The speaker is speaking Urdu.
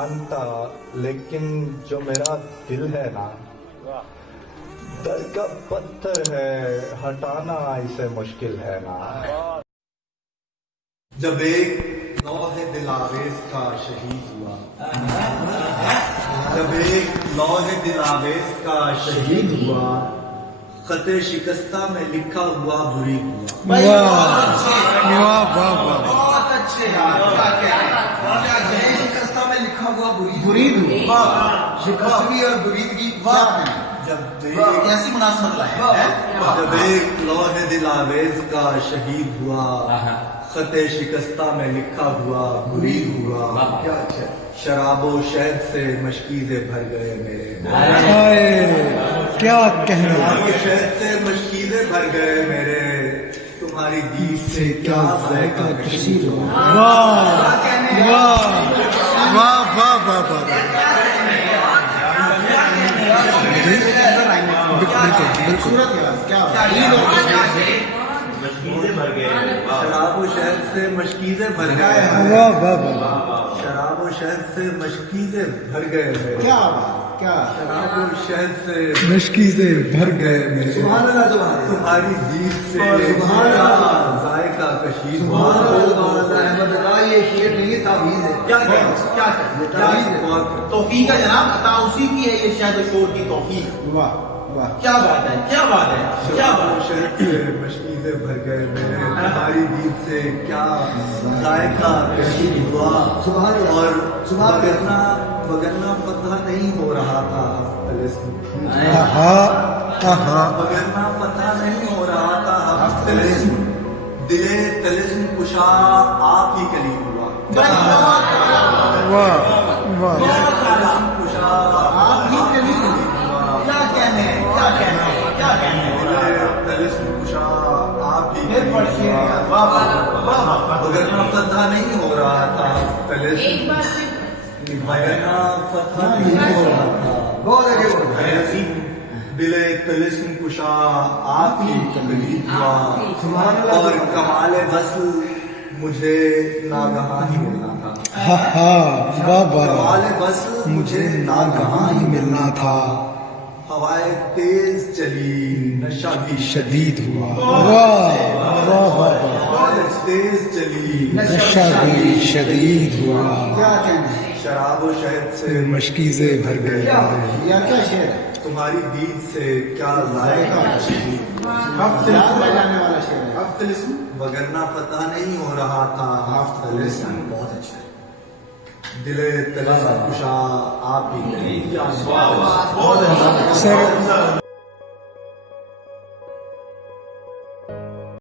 مانتا لیکن جو میرا دل ہے نا در کا پتھر ہے ہٹانا اسے مشکل ہے نا. جب ایک لوح دل آویز کا شہید ہوا جب ایک لوح دل آویز کا شہید ہوا خط شکستہ میں لکھا ہوا بری ہوا. بہت اچھے شکستہ میں لکھا ہوا برید ہوا. شکستگی اور بریدگی کیسی مناسبت لائے. جب ایک لوح دل آویز کا شہید ہوا خط شکستہ میں لکھا ہوا برید ہوا. کیا اچھا شراب و شہد سے مشکیزیں بھر گئے میرے. کیا کہنا. شراب و شہد سے مشکیزیں بھر گئے میرے. تمہاری دید سے کیا ذائقہ کشید ہوا. شراب و شہد سے مشکیزیں بھر گئے. شراب و شہد سے مشکیزیں بھر گئے میرے. شراب و شہد سے مشکیزیں بھر گئے میرے. تمہاری دید سے ذائقہ کشید ہوا. یہ شعر نہیں تعویذ ہے. کیا توفیق ہے جناب, عطا اسی کی ہے یہ شہد و شور کی توفیق. کیا بات ہے, کیا بات ہے, کیا بات. شہد سے مشکیزیں بھر گئے میرے. تمہاری دید سے کیا ذائقہ کشید ہوا. اور وگرنہ فتح نہیں ہو رہا تھا طلسم. وگرنہ فتح نہیں ہو رہا تھا طلسم. دلے طلسم کشا آپ ہی کلید ہوا. طلسم کشا آپ ہی کلید ہوا. کیا کہنے, کیا کہنے, کیا کہنے. طلسم کشا آپ ہی کلید ہوا. وگرنہ فتح نہیں ہو رہا تھا طلسم. وگرنہ فتح نہیں ہو رہا تھا. دل طلسم کشا آپ ہی کلید ہوا. اور کمال وصل مجھے ناگہاں ہی ملنا تھا. کمال وصل مجھے ناگہاں ہی ملنا تھا. ہوائیں تیز چلی نشہ بھی شدید ہوا. تیز چلی نشہ بھی شدید ہوا. کیا کہنے. شراب و شہد سے مشکیزیں بھر گئے. کیا شعر ہے. تمہاری دید سے کیا ذائقہ کشید. جانے والا شعر ہے. وگرنہ فتح نہیں ہو رہا تھا طلسم. بہت اچھا. دل طلسم کشا آپ ہی. بہت اچھا.